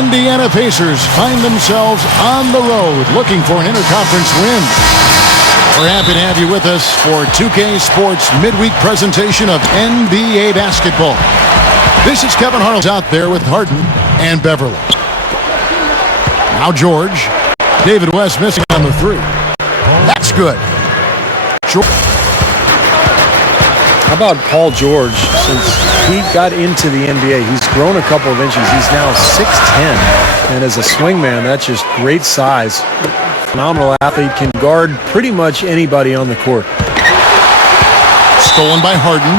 Indiana Pacers find themselves on the road looking for an interconference win. We're happy to have you with us for 2K Sports midweek presentation of NBA basketball. This is Kevin Harlan out there with Harden and Beverly. Now George. David West missing on the three. That's good. How about Paul George? Since he got into the NBA, he's grown a couple of inches. He's now 6'10", and as a swingman, that's just great size. Phenomenal athlete, can guard pretty much anybody on the court. Stolen by Harden.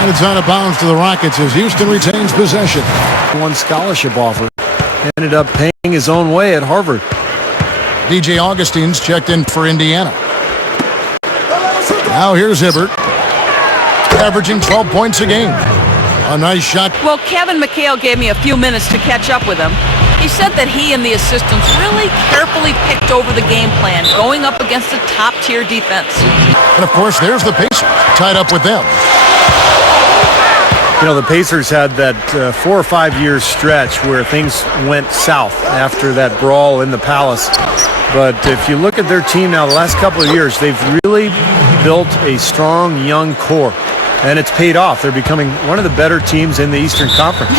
And it's out of bounds to the Rockets as Houston retains possession. One scholarship offer. Ended up paying his own way at Harvard. DJ Augustine's checked in for Indiana. Now here's Hibbert. Averaging 12 points a game. A nice shot. Well, Kevin McHale gave me a few minutes to catch up with him. He said that he and the assistants really carefully picked over the game plan, going up against a top-tier defense. And, of course, there's the Pacers, tied up with them. You know, the Pacers had that 4 or 5 year stretch where things went south after that brawl in the Palace. But if you look at their team now, the last couple of years, they've really built a strong young core. And it's paid off. They're becoming one of the better teams in the Eastern Conference.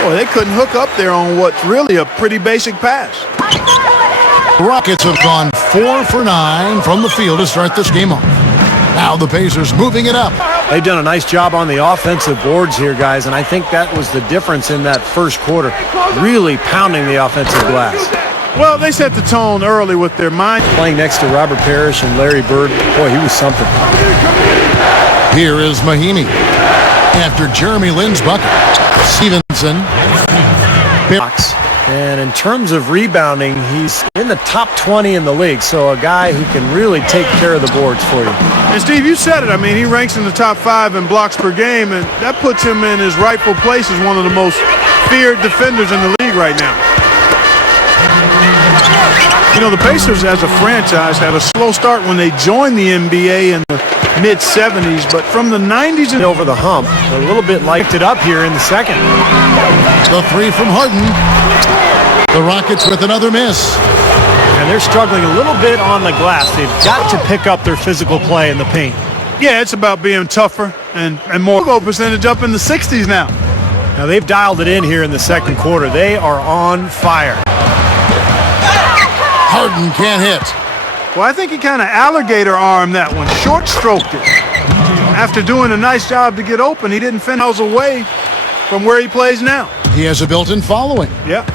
Boy, they couldn't hook up there on what's really a pretty basic pass. The Rockets have gone 4 for 9 from the field to start this game off. Now the Pacers moving it up. They've done a nice job on the offensive boards here, guys, and I think that was the difference in that first quarter, really pounding the offensive glass. Well, they set the tone early with their mind. Playing next to Robert Parrish and Larry Bird, boy, he was something. Here is Mahinmi. After Jeremy Lin's bucket, Stevenson. And in terms of rebounding, he's in the top 20 in the league, so a guy who can really take care of the boards for you. And Steve, you said it. I mean, he ranks in the top 5 in blocks per game, and that puts him in his rightful place as one of the most feared defenders in the league right now. You know, the Pacers as a franchise had a slow start when they joined the NBA in the mid-'70s, but from the 90s and over the hump, a little bit lighted it up here in the second. The three from Harden. The Rockets with another miss. And they're struggling a little bit on the glass. They've got to pick up their physical play in the paint. Yeah, it's about being tougher and more goal percentage up in the 60s now. Now they've dialed it in here in the second quarter. They are on fire. Harden can't hit. Well, I think he kind of alligator armed that one, short stroked it. After doing a nice job to get open, he didn't finish miles away from where he plays now. He has a built-in following. Yeah.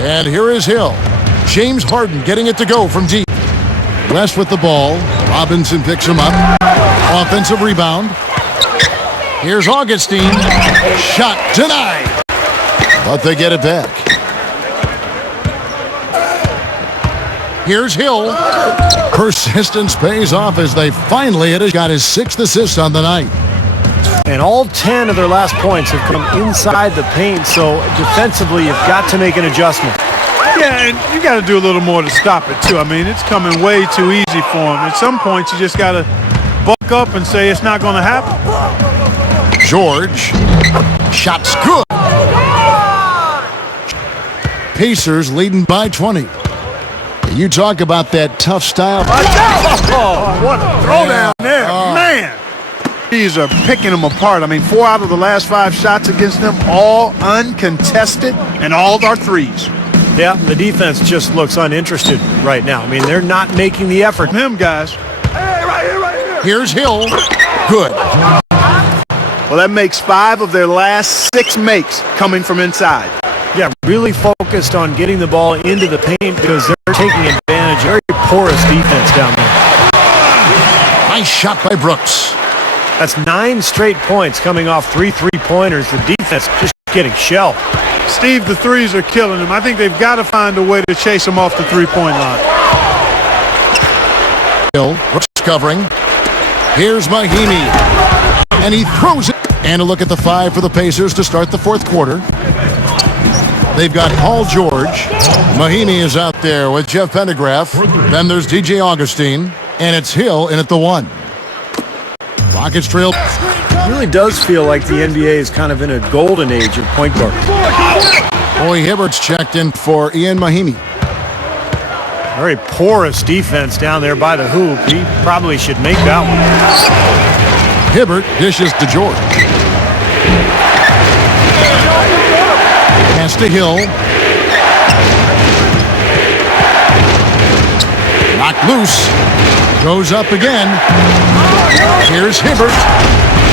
And here is Hill. James Harden getting it to go from deep. West with the ball. Robinson picks him up. Offensive rebound. Here's Augustine. Shot denied. But they get it back. Here's Hill. Persistence pays off as they finally hit it. Got his 6th assist on the night. And all 10 of their last points have come inside the paint, so defensively you've got to make an adjustment. Yeah, and you got to do a little more to stop it, too. I mean, it's coming way too easy for him. At some points, you just got to buck up and say it's not going to happen. George. Shot's good. Pacers leading by 20. You talk about that tough style. Oh, what a throwdown there. Man. These are picking them apart. I mean, 4 out of the last 5 shots against them, all uncontested, and all are threes. Yeah, the defense just looks uninterested right now. I mean, they're not making the effort. Them guys. Hey, right here. Here's Hill. Good. Well, that makes 5 of their last 6 makes coming from inside. Yeah, really focused on getting the ball into the paint because they're taking advantage. Very porous defense down there. Nice shot by Brooks. That's 9 straight points coming off 3 3-pointers. The defense just getting shelled. Steve, the threes are killing them. I think they've got to find a way to chase them off the 3-point line. Hill, Brooks covering. Here's Mahinmi. And he throws it. And a look at the 5 for the Pacers to start the 4th quarter. They've got Paul George. Mahinmi is out there with Jeff Pendergraph. Then there's DJ Augustine. And it's Hill in at the 1. Rockets trail. It really does feel like the NBA is kind of in a golden age of point guard. Roy Hibbert's checked in for Ian Mahimi. Very porous defense down there by the hoop. He probably should make that one. Hibbert dishes to George. Pass to Hill. Knocked loose. Goes up again. Here's Hibbert.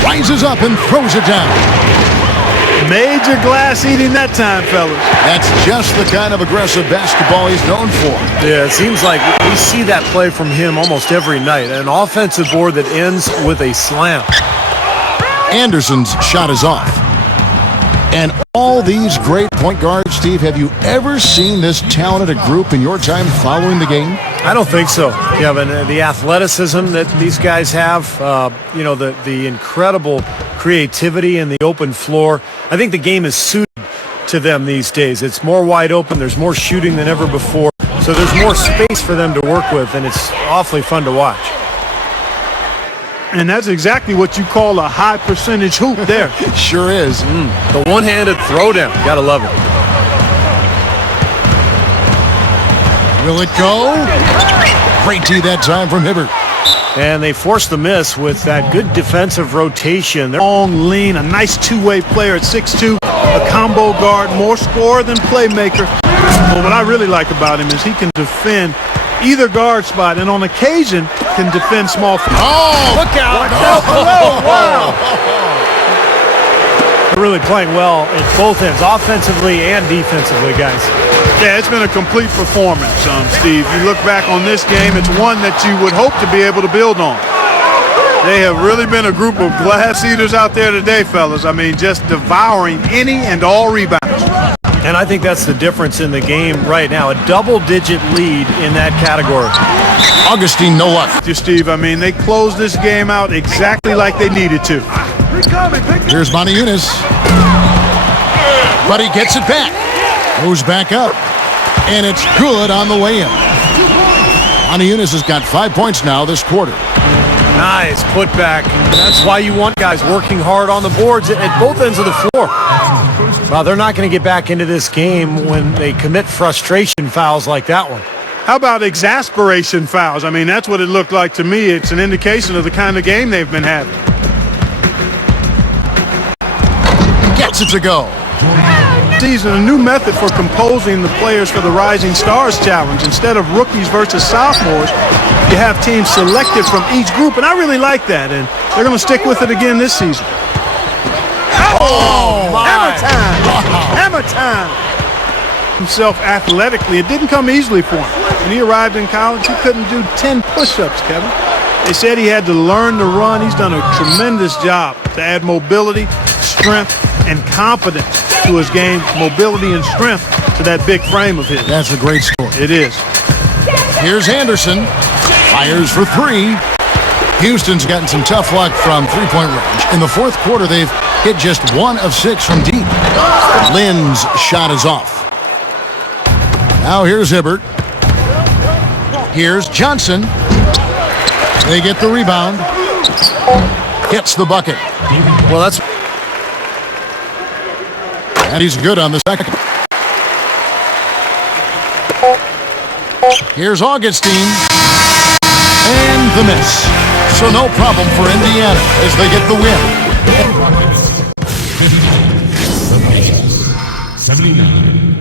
Rises up and throws it down. Major glass eating that time, fellas. That's just the kind of aggressive basketball he's known for. Yeah, it seems like we see that play from him almost every night. An offensive board that ends with a slam. Anderson's shot is off. And all these great point guards, Steve, have you ever seen this talented a group in your time following the game? I don't think so. Yeah, but the athleticism that these guys have, the incredible creativity and the open floor. I think the game is suited to them these days. It's more wide open. There's more shooting than ever before. So there's more space for them to work with, and it's awfully fun to watch. And that's exactly what you call a high percentage hoop there. Sure is. The one-handed throwdown. Gotta love it. Will it go? Great tee that time from Hibbert. And they forced the miss with that good defensive rotation. Long, lean, a nice two-way player at 6'2", a combo guard, more scorer than playmaker. But what I really like about him is he can defend either guard spot, and on occasion can defend small. Oh, look out! Oh, wow! They're really playing well at both ends, offensively and defensively, guys. Yeah, it's been a complete performance, Steve. You look back on this game, it's one that you would hope to be able to build on. They have really been a group of glass eaters out there today, fellas. I mean, just devouring any and all rebounds. And I think that's the difference in the game right now. A double-digit lead in that category. Augustine, no luck. Steve, I mean, they closed this game out exactly like they needed to. Here's Montiunas. But he gets it back. Goes back up. And it's good on the way in. Montiunas has got 5 points now this quarter. Nice putback. That's why you want guys working hard on the boards at both ends of the floor. Well, they're not going to get back into this game when they commit frustration fouls like that one. How about exasperation fouls? I mean, that's what it looked like to me. It's an indication of the kind of game they've been having. Gets it to go. Season, a new method for composing the players for the Rising Stars Challenge. Instead of rookies versus sophomores, you have teams selected from each group, and I really like that, and they're going to stick with it again this season. Oh, my. Hammer time! Wow. Hammer time! Himself athletically, it didn't come easily for him. When he arrived in college, he couldn't do 10 push-ups, Kevin. They said he had to learn to run. He's done a tremendous job to add mobility, strength, and confidence to his game. Mobility and strength to that big frame of his. That's a great score. It is. Here's Anderson. Fires for three. Houston's gotten some tough luck from three-point range. In the fourth quarter, they've hit just 1 of 6 from deep. Lynn's shot is off. Now here's Hibbert. Here's Johnson. They get the rebound. Hits the bucket. Well, that's... And he's good on the second. Here's Augustine. And the miss. So no problem for Indiana as they get the win. 79.